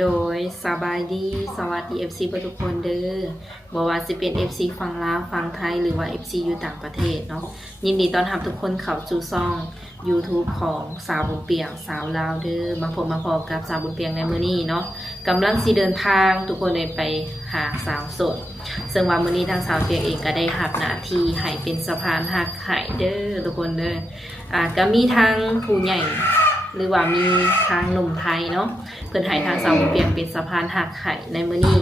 โดยสบายดีสวัสดี FC ทุกคนเด้อบ่ว่าสิเป็น FC ฝั่งลาวฝั่งไทยหรือว่า FC อยู่ต่างประเทศเนาะยินดีต้อนรับทุกคนเข้าสู่ช่อง YouTube ของสาวบุญเปียงสาวลาวเด้อมาพบกับสาวบุญเปียงในมื้อนี้เนาะกำลังสิเดินทางทุกคนเลยไปหาสาวโสดซึ่งว่ามื้อนี้ทางสาวเปียงเองก็ได้รับหน้าที่ให้เป็นสะพานหักให้เด้อทุกคนเด้อก็มีทางผู้ใหญ่หรือว่ามีทางหนุ่มไทยเนาะเพิ่นให้ทางสาวบุญเปียงเป็นสะพานหักให้ในมื้อนี้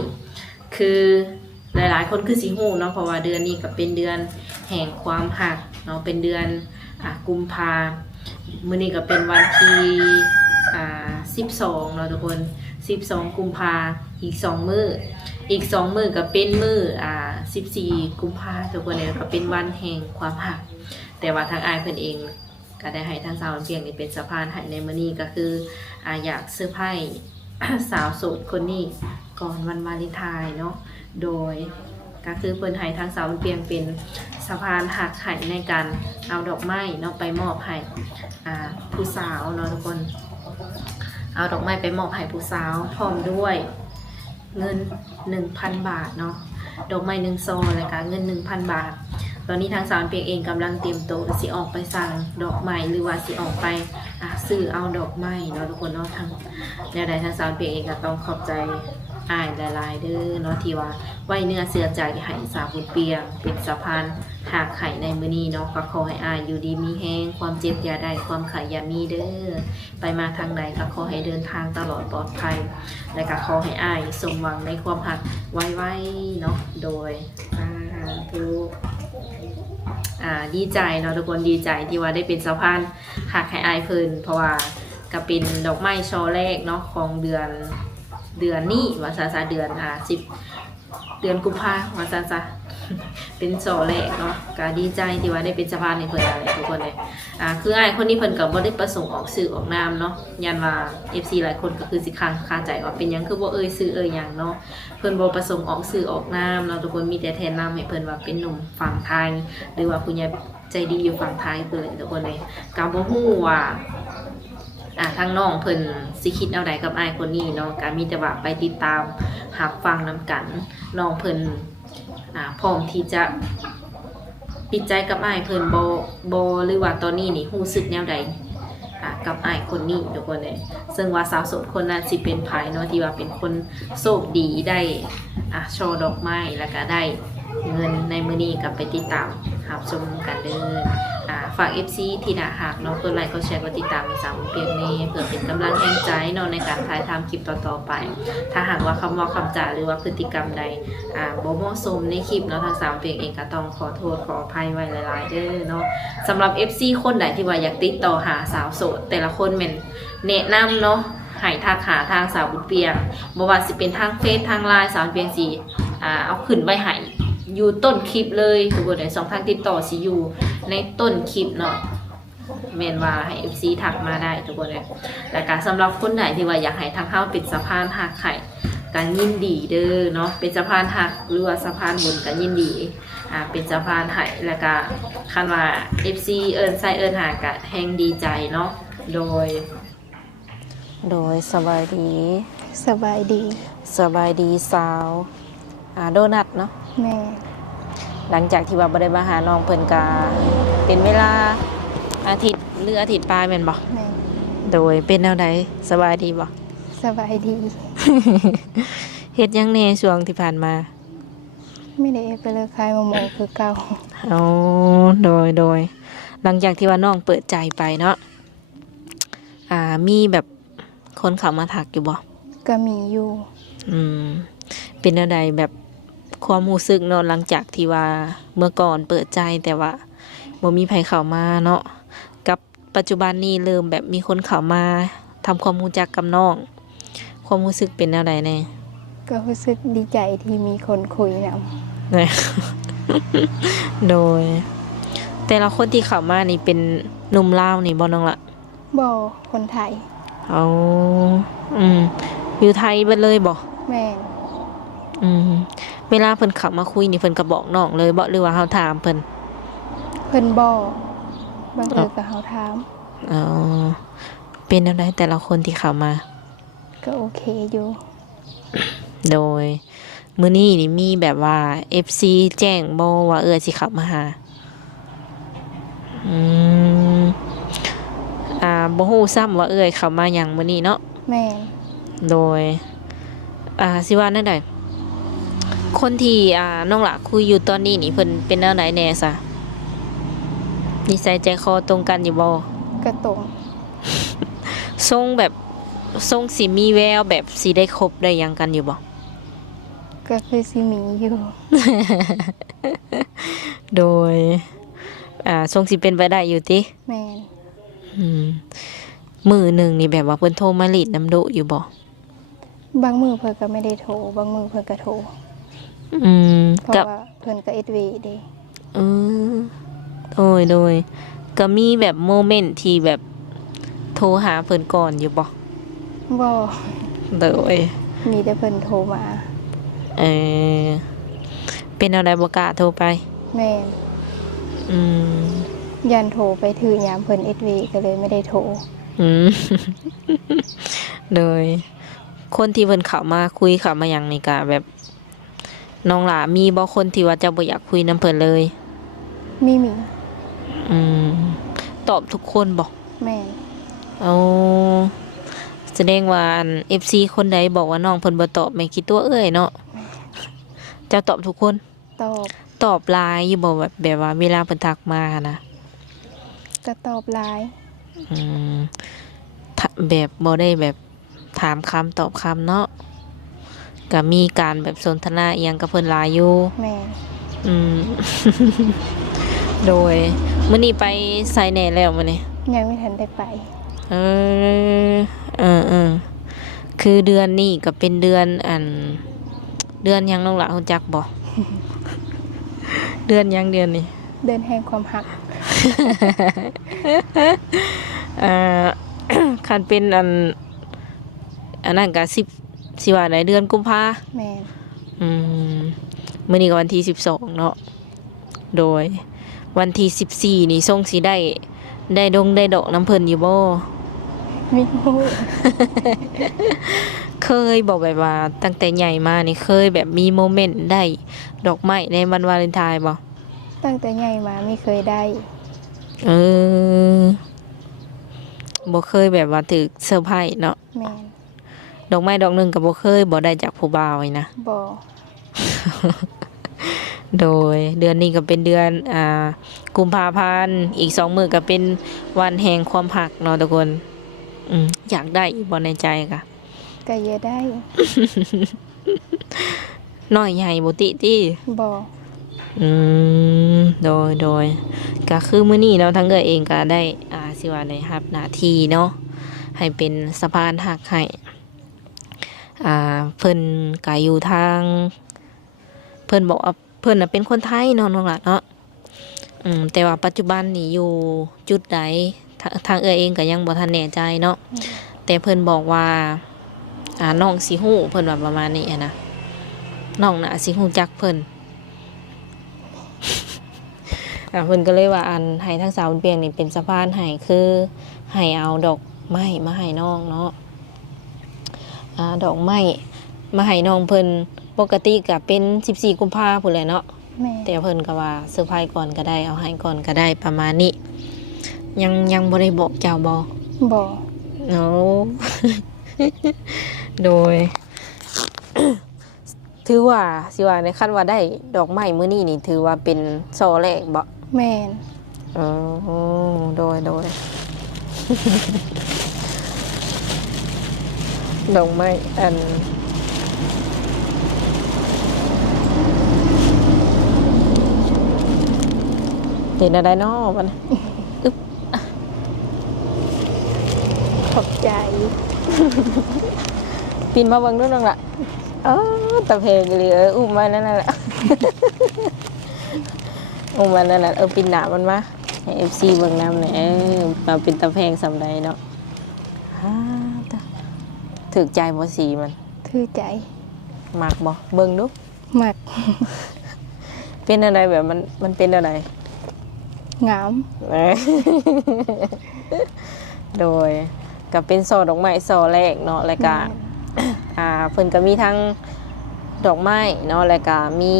คือหลายๆคนคือสิฮู้เนาะเพราะว่าเดือนนี้ก็เป็นเดือนแห่งความหักเนาะเป็นเดือนกุมภามื้อนี้ก็เป็นวันที่12เนาะทุกคน12กุมภาอีก2มื้อก็เป็นมื้อ14กุมภาทุกคนเนี่ยก็เป็นวันแห่งความหักแต่ว่าทางอายเพิ่นเองก็ได้ให้ทางสาวเพียงนี่เป็นสะพานให้ในมื้อนี้ก็คืออยากเซอร์ไพรส์ สาวโสดคนนี้ก่อนวันวาเลนไทน์เนาะโดยก็คือเพิ่นให้ทางสาวเพียงเป็นสะพานหักให้ในการเอาดอกไม้เนาะไปมอบให้ผู้สาวเนาะทุกคนเอาดอกไม้ไปมอบให้ผู้สาวพร้อมด้วยเงิน 1,000 บาทเนาะดอกไม้1ซองแล้วก็เงิน 1,000 บาทตอนนี้ทางสาวเพียงเองกำลังเตรียมตัวสิออกไปสั่งดอกไม้หรือว่าสิออกไปซื้อเอาดอกไม้เนาะทุกคนเนาะทางแนวใดทางสาวเพียงเองก็ต้องขอบใจอ้ายหลายๆเด้อเนาะที่ว่าไว้เนื้อเสือใจให้สาวบุญเปียงเป็นสะพานหักไข่ในมื้อนี้เนาะก็ขอให้อ้ายอยู่ดีมีแฮงความเจ็บอย่าได้ความไข้อย่ามีเด้อไปมาทางใดก็ขอให้เดินทางตลอดปลอดภัยและก็ขอให้อ้ายสมหวังในความหักไว้เนาะโดยทุกดีใจเนาะทุกคนดีใจที่ว่าได้เป็นสะพานหักให้อ้ายเพิ่นเพราะว่าก็เป็นดอกไม้ช่อแรกเนาะของเดือนนี้ว่าซะเดือน10เดือนกุมภาพันธ์ว่าซะเป็นช่อแรกเนาะก็ดีใจที่ว่าได้เป็นสะพานให้เพิ่นอะไรทุกคนเลยคืออ้ายคนนี้เพิ่นก็บ่ได้ประสงค์ออกสื่อออกนามเนาะยันว่า FC หลายคนก็คือสิคาใจว่าเป็นหยังคือบ่ชื่อหยังเนาะเพิ่นบ่ประสงค์ออกสื่อออกนามเนาะทุกคนมีแต่แทนนามให้เพิ่นว่าเป็นหนุ่มฝั่งไทยหรือว่าผู้ใหญ่ใจดีอยู่ฝั่งไทยเพิ่นทุกคนเลยก็บ่ฮู้ว่าทางน้องเพิ่นสิคิดเอาใดกับอ้ายคนนี้เนาะก็มีแต่ว่าไปติดตามรับฟังนำกันน้องเพิ่นพร้อมที่จะปิดใจกับอ้ายเพิ่นบ่หรือว่าตอนนี้นี่รู้สึกแนวใดกับอ้ายคนนี้ทุกคนเลยซึ่งว่าสาวโสดคนนั้นสิเป็นไผเนาะที่ว่าเป็นคนโชคดีได้ช่อดอกไม้แล้วก็ได้เงินในมื้อนี้ก็ไปติดตามรับชมกันเด้อฝาก FC ที่น่าฮักเนาะกดไลค์กดแชร์กดติดตามสาวเพียงนี้เพื่อเป็นกำลังแรงใจเนาะในการถ่ายทำคลิปต่อๆไปถ้าหากว่าคำว่าคำจาหรือว่าพฤติกรรมใดบ่เหมาะสมในคลิปเนาะทางสาวเพียงเองก็ต้องขอโทษขออภัยไว้หลายๆเด้อเนาะสำหรับ FC คนใดที่ว่าอยากติดต่อหาสาวโสดแต่ละคนแม่นแนะนำเนาะให้ทักหาทางสาวบุญเปียงบ่ว่าสิเป็นทางเฟซทางไลน์สาวเปียงสิเอาขึ้นไว้ให้อยู่ต้นคลิปเลยทุกคนใน2ทางติดต่อสิอยู่ในต้นคลิปเนาะแม่นว่าให้ FC ทักมาได้ทุกคนเลยแล้วก็สำหรับคนไหนที่ว่าอยากให้ทางเฮาเป็นสะพานหักไข่กันยินดีเด้อเนาะเป็นสะพานหักหรือว่าสะพานบุญกันยินดีเป็นสะพานไห้แล้วก็คันว่า FC เอิ้นใส่เอิ้นหากะแฮงดีใจเนาะโดยสบายดีสบายดีสาวโดนัทเนาะแม่หลังจากที่ว่าบ่ได้มาหาน้องเพิ่นก็เป็นเวลาอาทิตย์หรืออาทิตย์ปลายแม่นบ่แม่โดยเป็นแนวใดสบายดีบ่สบายดี เฮ็ดหยังแหน่ช่วงที่ผ่านมาไม่ได้ไปเลยคายมะม่วงคือเก่าอ๋อโดยหลังจากที่ว่าน้องเปิดใจไปเนาะมีแบบคนเข้ามาทักอยู่บ่ก็มีอยู่เป็นแนวใดแบบความรู้สึกเนาะหลังจากที่ว่าเมื่อก่อนเปิดใจแต่ว่าบ่มีไผเข้ามาเนาะกับปัจจุบันนี้เริ่มแบบมีคนเข้ามาทำความรู้จักกับน้องความรู้สึกเป็นแนวใดแน่ก็รู้สึกดีใจที่มีคนคุยนำ โดยแต่ละคนที่เข้ามานี่เป็นหนุ่มลาวนี่บ่น้องละบ่คนไทยเอาอยู่ไทยเบิดเลยบ่แม่เวลาเพิ่นเข้ามาคุยนี่เพิ่นก็บอกน้องเลยบ่หรือว่าเฮาถามเพิ่นบอกบางทีก็เฮาถามอ๋อเป็นแนวใดแต่ละคนที่เข้ามา ก็โอเคอยู่ โดยมื้อนี้นี่มีแบบว่า FC แจ้งบ่ว่าสิเข้ามาหาอืมบ่ฮู้ซ้ำว่าเข้ามาหยังมื้อนี้เนาะ แม่น โดยสิว่าแนวใดคนที่น้องหละคุยอยู่ตอนนี้นี่เพิ่นเป็นแนวไหนแน่ซะนิสัยใจคอตรงกันอยู่บ่ ก็ตรง ทรงแบบทรงสิมีแววแบบสิได้คบได้หยังกันอยู่บ่ ก็คือสิมีอยู่ โดยทรงสิเป็นไปได้อยู่ติ แม่น อืมมื้อหนึงนี่แบบว่าเพิ่นโทรมาลีดน้ำโดอยู่บ่ บางมือเพิ่นก็ไม่ได้โทรบางมือเพิ่นก็โทร อืม เพราะ กับ ว่าเพิ่นก็เอดเวเด้ เออโดยก็มีแบบโมเมนต์ที่แบบโทรหาเพิ่นก่อนอยู่บ่ บ่ โดย มีแต่เพิ่นโทรมา เออเป็นอะไรบ่กล้าโทรไป แม่น อืม ยันโทรไปถือยามเพิ่นเอดเวก็เลยไม่ได้โทร อืม โดย คนที่เพิ่นเข้ามาคุยเข้ามาหยังนี่ก็แบบน้องหลามีบ่คนที่ว่าจะบ่อยากคุยนํเพิ่นเลย มี อืม ตอบทุกคนบ่ แม่น เอาแสดงว่าอัน FC คนใดบอกว่าน้องเพิ่นบ่ตอบแม่คิดตัวเนาะเจ้าตอบทุกคน ตอบ ตอบไลน์อยู่บ่แบบว่าเวลาเพิ่นทักมานะ ก็ตอบไลน์ อืมแบบบ่ได้แบบถามคำตอบคำเนาะก็มีการแบบสนทนาอีหยังกับเพิ่นหลายอยู่ แม่น อืม โดยมื้อนี้ไปไสแหน่แล้วมื้อนี้ ยังไม่ทันได้ไป เออคือเดือนนี้ก็เป็นเดือนเดือนหยังน้องหละรู้จักบ่ เดือนหยังเดือนนี้ เดินแห่งความหัก อ่า คันเป็นอันนั้นก็สิว่าไหนเดือนกุมภา แม่น มื้อนี้ก็วันที่12เนาะโดยวันที่14นี่ส่งสิได้ดอกน้ำเพิ่นอยู่บ่ มีฮู้ เคยบอกแบบว่าตั้งแต่ใหญ่มานี่เคยแบบมีโมเมนต์ได้ดอกไม้ในวันวาเลนไทน์บ่ ตั้งแต่ใหญ่มาไม่เคยได้ เออบ่เคยแบบว่าถึกเซอร์ไพรส์เนาะ แม่น ดอกไม้ดอกหนึงก็บ่เคยบ่ได้จากผู้บ่าวนี่นะ บ่ โดยเดือนนี้ก็เป็นเดือนกุมภาพันธ์อีก2มื้อก็เป็นวันแห่งความรักเนาะทุกคนอยากได้อีกบ่ในใจกะ ก็เยอะได้ น้อยใหญ่บ่ติติ บ่ โดยก็คือมื้อนี้เนาะทั้งเอ้ยเองก็ได้สิว่าได้รับหน้าที่เนาะให้เป็นสะพานหักให้เพิ่นก็อยู่ทางเพิ่นบอกว่าเพิ่นน่ะเป็นคนไทยเนาะน้องหล่ะเนาะแต่ว่าปัจจุบันนี่อยู่จุดใดทางเอ้ยเองก็ยังบ่ทันแน่ใจเนาะแต่เพิ่นบอกว่าน้องสิฮู้เพิ่นว่าประมาณนี้นะน้องน่ะสิฮู้จักเพิ่น เพิ่นก็เลยว่าให้ทั้งสาวบุญเปียงนี่เป็นสะพานให้คือให้เอาดอกไม้มาให้น้องเนาะดอกไม้มาให้น้องเพิ่นปกติก็เป็น14กุมภาพันธ์พุ่นแหละเนาะ แม่น แต่เพิ่นก็ว่าเซอร์ไพรส์ก่อนก็ได้เอาให้ก่อนก็ได้ประมาณนี้ยังบ่ได้บอกเจ้าบ่ บ่ เนาะ โดย ถือว่าสิว่าในขั้นว่าได้ดอกไม้มื้อนี้นี่ถือว่าเป็นโซแรกบ่ แม่น อ๋อโดย ดอกไม้เห็นอะไรเนาะมันอึ๊บ ขอบใจ ปีนมาเบิ่งดูนั่นล่ะตะเพงเลยอุ้มมานั่นแหละ อุ้มมานั่นแหละปีนหน้ามันมาให้ FC เบิ่งนำเนี่ยมาเป็นตะเพงสำใดเนาะถูกใจบ่สีมัน ถือใจ มักบ่เบิ่งดู มัก เป็นอะไรแบบมันเป็นอะไร งาม โดยก็เป็นโซดอกไม้โซแรกเนาะแล้วก็ เพิ่นก็มีทั้งดอกไม้เนาะแล้วก็มี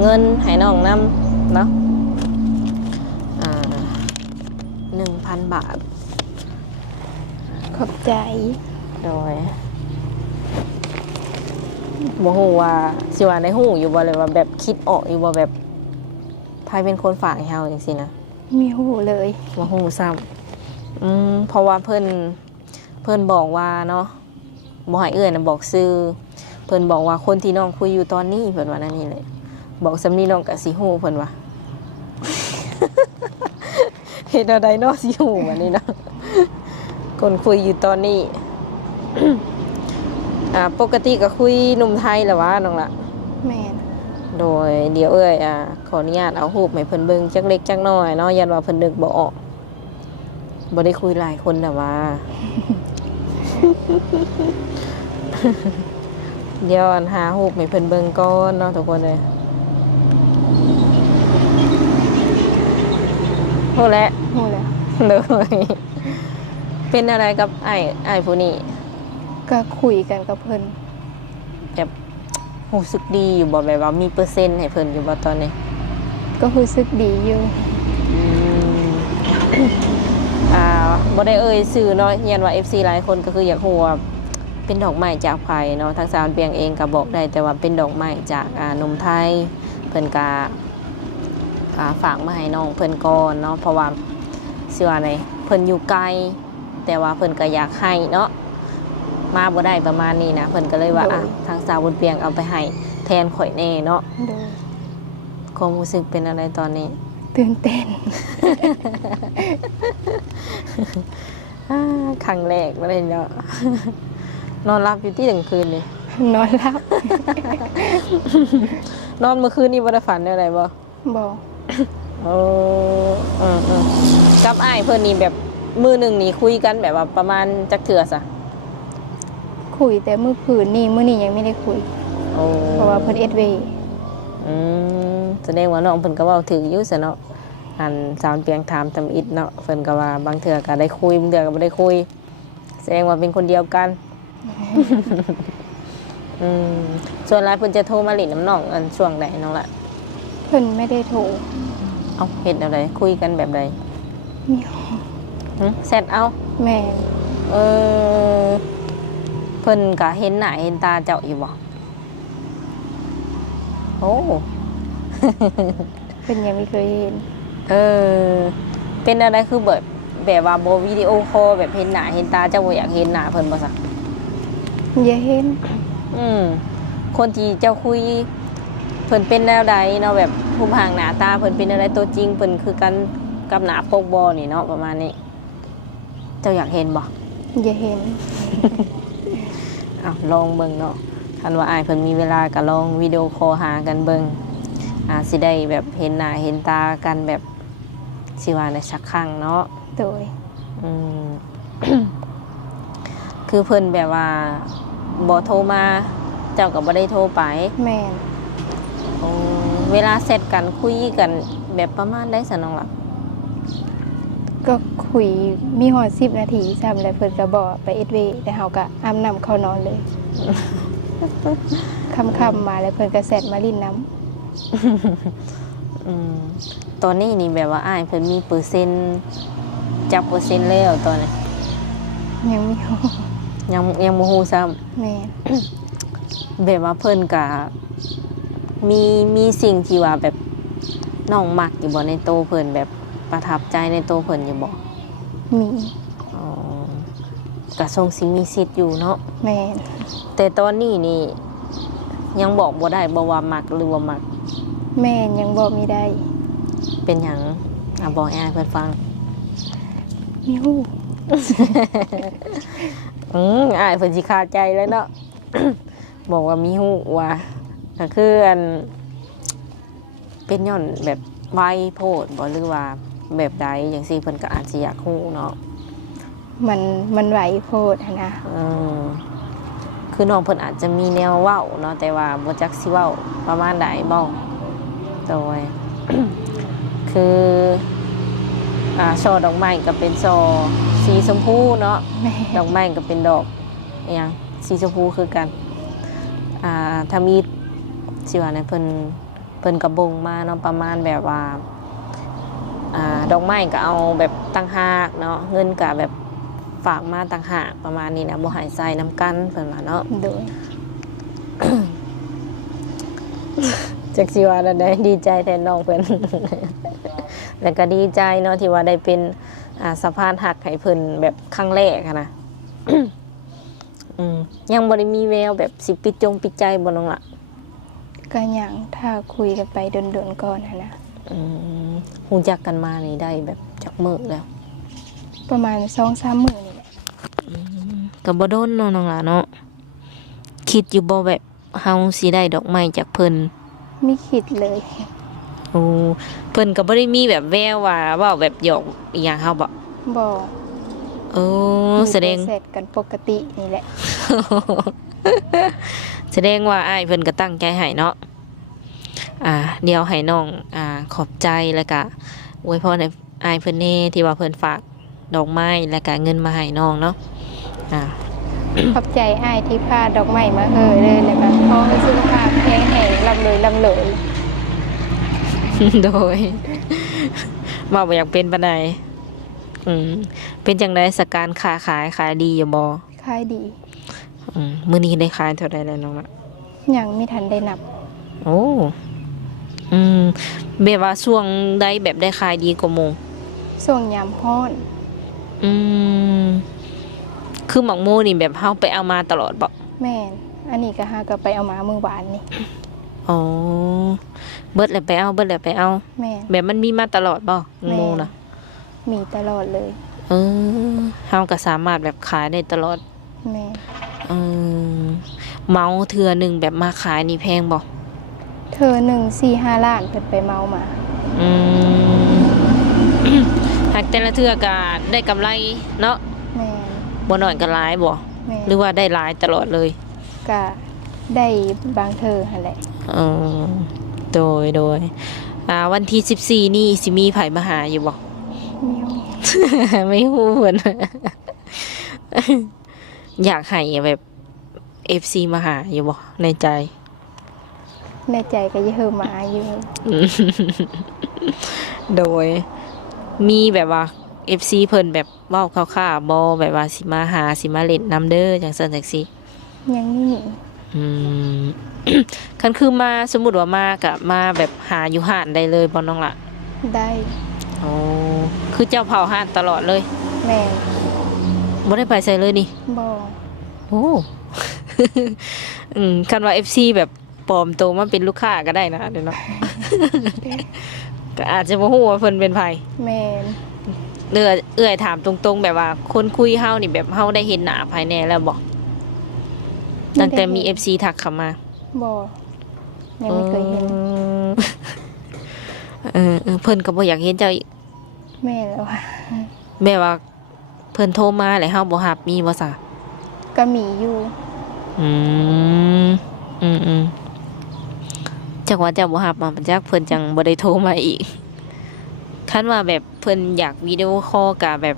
เงินให้น้องนำเนาะ1,000 บาท ขอบใจ โดยบ่ฮู้ว่าสิว่าได้ฮู้อยู่บ่เลยว่าแบบคิดออกอยู่บ่แบบใครเป็นคนฝากให้เฮาจังซี่นะ มีหูเลย บ่ฮู้ซ้ำเพราะว่าเพิ่นบอกว่าเนาะบ่ให้เอื้อยน่ะบอกชื่อเพิ่นบอกว่าคนที่น้องคุยอยู่ตอนนี้เพิ่นว่านั่นนี่แหละบอกสำนี้น้องก็สิฮู้เพิ่นว่า เฮ็ดเอาใดเนาะสิฮู้บัดนี้เนาะคนคุยอยู่ตอนนี้ ปกติก็คุยหนุ่มไทยแหละวะน้องละ แม่น โดยเดี๋ยวเอ้ยขออนุญาตเอารูปให้เพิ่นเบิ่งจักเล็กจักน้อยเนาะยันว่าเพิ่นนึกบ่ออกบ่ได้คุยหลายคนน่ะว่า เดี๋ยวหารูปให้เพิ่นเบิ่งก่อนเนาะทุกคนเลยโหแล้ว หูแล้ว เลยเป็นอะไรกับไอ้ผู้นี้ ก็คุยกันกับเพิ่น แบบรู้สึกดีอยู่บ่แบบว่ามีเปอร์เซ็นต์ให้เพิ่นอยู่บ่ตอนนี้ ก็รู้สึกดีอยู่ บ่ได้เอ่ยชื่อเนาะยันว่า FC หลายคนก็คืออยากฮู้ว่าเป็นดอกไม้จากไผเนาะทางสาวเปียงเองก็บอกได้แต่ว่าเป็นดอกไม้จากหนุ่มไทยเพิ่นก็ฝากมาให้น้องเพิ่นก่อนเนาะเพราะว่าสิว่าไดเพิ่นอยู่ไกลแต่ว่าเพิ่นก็อยากให้เนาะมาบ่ได้ประมาณนี้นะเพิ่นก็เลยว่าทางสาวบุญเปียงเอาไปให้แทนข่อยแน่เนาะ โดย ความรู้สึกเป็นอะไรตอนนี้ ตื่นเต้น ครั้งแรกมาเลยเนาะ นอนรับอยู่ที่ถึงคืนนี่ นอนหลับ นอนเมื่อคืนนี่บ่ได้ฝันอะไรบ่ บ่ โอ้กับอ้ายเพิ่นนี่แบบมื้อหนึงนี่คุยกันแบบว่าประมาณจักเทื่อซะ คุยแต่มื้อคืนนี่มื้อนี้ยังไม่ได้คุย โอ้ เพราะว่าเพิ่นเอ็ดเวย์ แสดงว่าน้องเพิ่นก็เว้าถึงอยู่ซะเนาะอันสาวเปียงถามตำอิดเนาะเพิ่นก็ว่าบางเทื่อก็ได้คุยบางเทื่อก็บ่ได้คุยแสดงว่าเป็นคนเดียวกัน ส่วนหลายเพิ่นจะโทรมาเล่นน้ำน้องอันช่วงใดน้องละ เพิ่นไม่ได้โทร เอาเฮ็ดอะไรคุยกันแบบใด มี แซดเอา แม่น เออเพิ่นก็เห็นหน้าเห็นตาเจ้าอยู่บ่โอ้ เพิ่นยังไม่เคยเห็น เออเป็นอะไรคือแบบว่าบ่วิดีโอคอลแบบเห็นหน้าเห็นตาเจ้าบ่อยากเห็นหน้าเพิ่นบ่ซะ อย่าเห็น คนที่เจ้าคุยเพิ่นเป็นแนวใดเนาะแบบภูมิห่างหน้าตาเพิ่นเป็นอะไรตัวจริงเพิ่นคือกันกับหน้าปกบ่นี่เนาะประมาณนี้ เจ้าอยากเห็นบ่ อย่าเห็น ลองเบิ่งเนาะคันว่าอ้ายเพิ่นมีเวลาก็ลองวิดีโอคอลหากันเบิ่งสิได้แบบเห็นหน้าเห็นตากันแบบสิว่าในสักครั้งเนาะ โดย คือเพิ่นแบบว่าบ่โทรมาเจ้าก็บ่ได้โทรไป แม่น เวลาเสร็จกันคุยกันแบบประมาณได้สนองล่ะ ก็คุยมีฮอด10 นาทีซ้ำแล้วเพิ่นก็บอกไปเอ็ดเวย์แต่เฮาก็อาบน้ำเข้านอนเลย ค่ำๆมาแล้วเพิ่นก็แซดมาลิ้นน้ำ ตอนนี้นี่แบบว่าอ้ายเพิ่นมีเปอร์เซ็นต์จับเปอร์เซ็นต์แล้วตอนนี้ ยังไม่ฮู้ ยังบ่ฮู้ซ้ำ แม่น แบบว่าเพิ่นก็มีสิ่งที่ว่าแบบน้องมักอยู่บ่ในโตวเพิ่นแบบประทับใจในโตวเพิ่นอยู่บ่ มี ก็ทรงสิมีสิทธิ์อยู่เนาะ แม่น แต่ตอนนี้นี่ยังบอกบ่ได้บ่ว่ามักหรือว่ามัก แม่นยังบอกมีได้ เป็นหยังบอกให้อ้ายเพิ่นฟัง มีฮู้ อ้ายเพิ่นสิคาใจแล้วเนาะ บอกว่ามีฮู้ว่าก็คืออันเป็นย้อนแบบไวโพดบ่หรือว่าแบบใดจังซี่เพิ่นก็อาจสิอยากฮู้เนาะ มันไหวโพดหั้นนะ คือน้องเพิ่นอาจจะมีแนวเว้าเนาะแต่ว่าบ่จักสิเว้าประมาณใดบ่โดย คือช่อดอกไม้ก็เป็นช่อสีชมพูเนาะ แม่ ดอกไม้ก็เป็นดอกอิหยัง สีชมพูคือกันถ้ามีสิว่าเนี่ยเพิ่นกระบงมาเนาะประมาณแบบว่าดอกไม้ก็เอาแบบตั้งหากเนาะเงินก็แบบฝากมาตั้งหากประมาณนี้นะบ่หายใส่น้ำกันเพิ่นว่าเนาะ โดย จักสิว่าได้ดีใจแทนน้องเพิ่น แล้วก็ดีใจเนาะที่ว่าได้เป็นสะพานหักให้เพิ่นแบบครั้งแรกอะนะ ยังบ่ได้มีแววแบบสิปิดใจบ่น้องล่ะ ก็อย่างถ้าคุยกันไปโดนๆก่อนนะ ฮู้จักกันมานี่ได้แบบจักมื้อแล้ว ประมาณ 2-3 มื้อนี่แหละ ก็บ่โดนเนาะน้องล่ะเนาะคิดอยู่บ่แบบเฮาสิได้ดอกไม้จากเพิ่น ไม่คิดเลย โอ้เพิ่นก็บ่ได้มีแบบแววว่าเว้าแบบหยอกอีหยังเฮาบ่ บ่ โอ้แสดง มีแต่เสร็จกันปกตินี่แหละ แสดงว่าอ้ายเพิ่นก็ตั้งใจให้เนาะเดี๋ยวให้น้องขอบใจแล้วก็อวยพรให้อ้ายเพิ่นแน่ที่ว่าเพิ่นฝากดอกไม้แล้วก็เงินมาให้น้องเนาะ ขอบใจอ้ายที่พาดอกไม้มาเลยแล้วก็ขอให้สุขภาพแข็งแรงร่ำรวย โดยมาบ่อยากเป็นปานใดเป็นจังได๋สการค้าขายดีอยู่บ่ ขายดี มื้อนี้ได้ขายเท่าใดแล้วน้องล่ะ ยังไม่ทันได้นับ โอ้แบบว่าช่วงใดแบบได้ขายดีกว่าหมู่ ส่วงยามฮ้อน คือหมักโมนี่แบบเฮาไปเอามาตลอดบ่ แม่นอันนี้ก็หาก็ไปเอามามื้อวานนี่ อ๋อเบิดแล้วไปเอา แม่น แบบมันมีมาตลอดบ่โมน่ะ มีตลอดเลย เฮาก็สามารถแบบขายได้ตลอด แม่น เมาเทื่อหนึงแบบมาขายนี่แพงบ่ เธอ1-4-5 ล้านเพิ่นไปเมามา หากแต่ละเทื่อก็ได้กำไรเนาะ แม่น บ่น้อยก็หลายบ่ แม่น หรือว่าได้หลายตลอดเลย ก็ได้บางเธอหั่นแหละ โดยวันที่14นี่สิมีไผมาหาอยู่บ่ มิว ไม่ฮู้เพิ่น อยากให้แบบ FC มาหาอยู่บ่ในใจ ในใจก็เยอะมาอยู่ โดยมีแบบว่า FC เพิ่นแบบเว้าค่าวๆบ่แบบว่าสิมาหาสิมาเล่นนำเด้อจังซั่นจังซี่ ยังนี่ คันคือมาสมมุติว่ามาก็มาแบบหาอยู่ห้านได้เลยบ่น้องล่ะ ได้ โอ้คือเจ้าเผาห้านตลอดเลย แม่น บ่ได้ไปใส่เลยนี่ บ่ โอ้ คันว่า FC แบบปลอมตัวมาเป็นลูกค้าก็ได้นะเดี๋ยวเนาะ ก็อาจจะบ่ฮู้ว่าเพิ่นเป็นไผ แม่น เอื้อยถามตรงๆแบบว่าคนคุยเฮานี่แบบเฮาได้เห็นหน้าภายในแล้วบ่ตั้งแต่มี FC ทักเข้ามา บ่ยังไม่เคยเห็น เพิ่นก็บ่อยากเห็นเจ้าอีก แม่แล้วว่า แบบว่าเพิ่นโทรมาแล้วเฮาบ่รับมีบ่ซะ ก็มีอยู่ จักว่าเจ้าบ่รับมาจักเพิ่นจังบ่ได้โทรมาอีกคันว่าแบบเพิ่นอยากวิดีโอคอลก็แบบ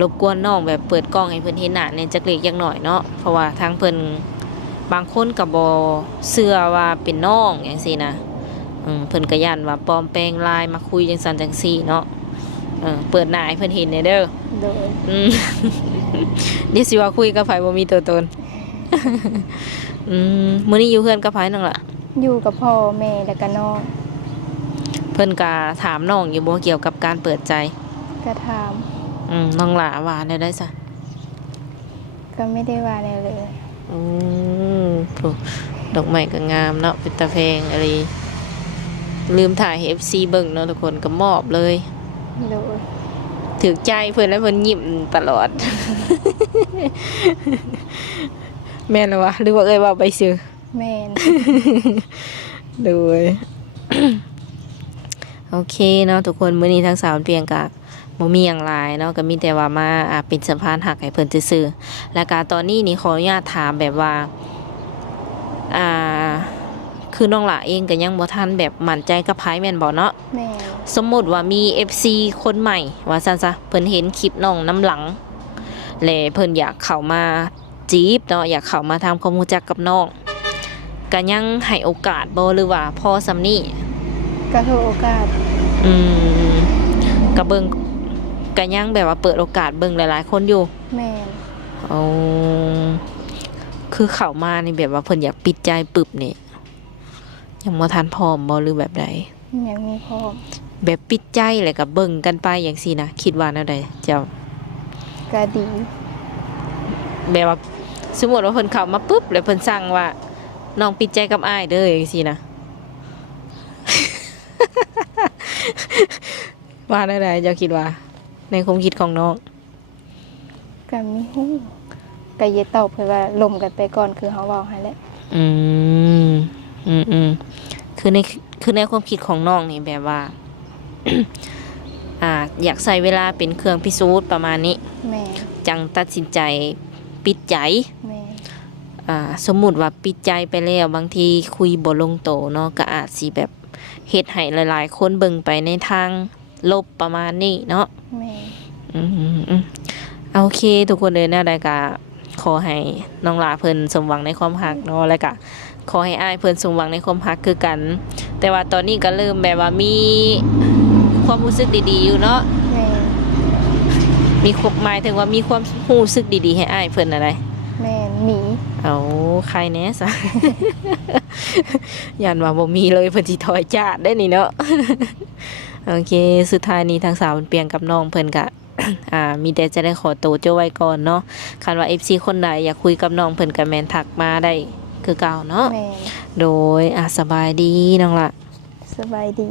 รบกวนน้องแบบเปิดกล้องให้เพิ่นเห็นหน้าในจักเล็กจักหน่อยเนาะเพราะว่าทางเพิ่นบางคนก็บ่เชื่อว่าเป็นน้องจังซี่นะเพิ่นก็ย้านว่าปลอมแปลงลายมาคุยจังซั่นจังซี่เนาะเปิดหน้าให้เพิ่นเห็นแหน่เด้อ โดย เดี๋ยวสิว่าคุยกับไผบ่มีตัวตน มื้อนี้อยู่เฮือนกับไผนั่นล่ะ อยู่กับพ่อแม่แล้วก็น้อง เพิ่นก็ถามน้องอยู่บ่เกี่ยวกับการเปิดใจ ก็ถาม น้องหลาว่าได้ซะ ก็ไม่ได้ว่าอะไรเลย โอ้ดอกไม้ก็งามเนาะเป็นตาแพงอะไรลืมถ่ายให้ FC เบิ่งเนาะทุกคนก็มอบเลย โดย ถึกใจเพิ่นแล้วเพิ่นยิ้มตลอด แม่นแล้ววะหรือว่าเอ้ยว่าไปซื้อ แม่น โดย โอเคเนาะทุกคนมื้อนี้ทั้งสาวเพียงกะบ่มีหยังหลายเนาะก็มีแต่ว่ามาเป็นสะพานหักให้เพิ่นซื่อๆแล้วก็ตอนนี้นี่ขออนุญาตถามแบบว่าคือน้องหล่าเองก็ยังบ่ทันแบบมั่นใจกับไผแม่นบ่เนาะ แม่น สมมุติว่ามี FC คนใหม่ว่าซั่นซะเพิ่นเห็นคลิปน้องน้ำหลังและเพิ่นอยากเข้ามา จีบเนาะอยากเข้ามาทำความรู้จักกับน้องก็ยังให้โอกาสบ่หรือว่าพอสำนี้ ก็ให้โอกาส อืมก็เบิ่งก็ยังแบบว่าเปิดโอกาสเบิ่งหลายๆคนอยู่ แม่น เอาคือเข้ามานี่แบบว่าเพิ่นอยากปิดใจปึบนี่ยังบ่ทันพร้อมบ่หรือแบบใด ยังมีพร้อม แบบปิดใจแล้วก็เบิ่งกันไปอย่างซี่นะคิดว่าแนวใดเจ้า ก็ดี แบบว่าสมมุติว่าเพิ่นเข้ามาปุ๊บแล้วเพิ่นสั่งว่าน้องปิดใจกับอ้ายเด้อจังซี่นะ ว่าได้ๆเจ้าคิดว่า ในความคิดของน้อง ก็มีฮู้ก็อย่าตอบเพิ่นว่าลมกันไปก่อนคือเฮาเว้าให้แหละ อืมคือในความคิดของน้องนี่แบบว่า อยากใส่เวลาเป็นเครื่องพิสูจน์ประมาณนี้ แม่น จังตัดสินใจปิดใจ แม่น สมมุติว่าปิดใจไปแล้วบางทีคุยบ่ลงโตเนาะก็อาจสิแบบเฮ็ดให้หลายๆคนเบิ่งไปในทางลบประมาณนี้เนาะ แม่น โอเค ทุกคนเลยนะได้ก็ขอให้น้องหลาเพิ่นสมหวังในความรักเนาะแล้วก็ขอให้อ้ายเพิ่นสมหวังในความรักคือกัน แต่ว่าตอนนี้ก็เริ่มแบบว่ามีความรู้สึกดีๆอยู่เนาะ แม่น มีความหมายถึงว่ามีความรู้สึกดีๆให้อ้ายเพิ่นอะไร แม่นหมี เอาใครแน่ซะ ยันว่าบ่มีเลยเพิ่นสิถอยจาดได้นี่เนาะ โอเค สุดท้ายนี้ทางสาวเปียงกับน้องเพิ่นก็ มีแต่จะได้ขอตัวเจ้าไว้ก่อนเนาะคันว่า FC คนใดอยากคุยกับน้องเพิ่นก็แม่นทักมาได้คือเก่าเนาะ แม่น โดยสบายดีน้องละ สบายดี